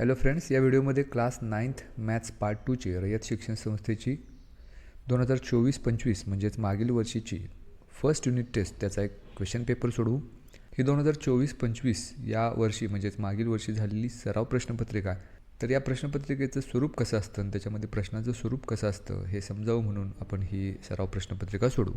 Hello friends, या व्हिडिओमध्ये class 9th maths part 2ची रयत शिक्षण संस्थेची 2024-25 म्हणजेच मागील वर्षीची फर्स्ट युनिट टेस्ट त्याचा एक क्वेश्चन पेपर सोडवू. ही 2024-25 या वर्षी म्हणजेच मागील वर्षी झालेली सराव प्रश्नपत्रिका. तर या प्रश्नपत्रिकेचं स्वरूप कसं असतं आणि त्याच्यामध्ये प्रश्नाचं स्वरूप कसं असतं हे समजावं म्हणून आपण ही सराव प्रश्नपत्रिका सोडवू.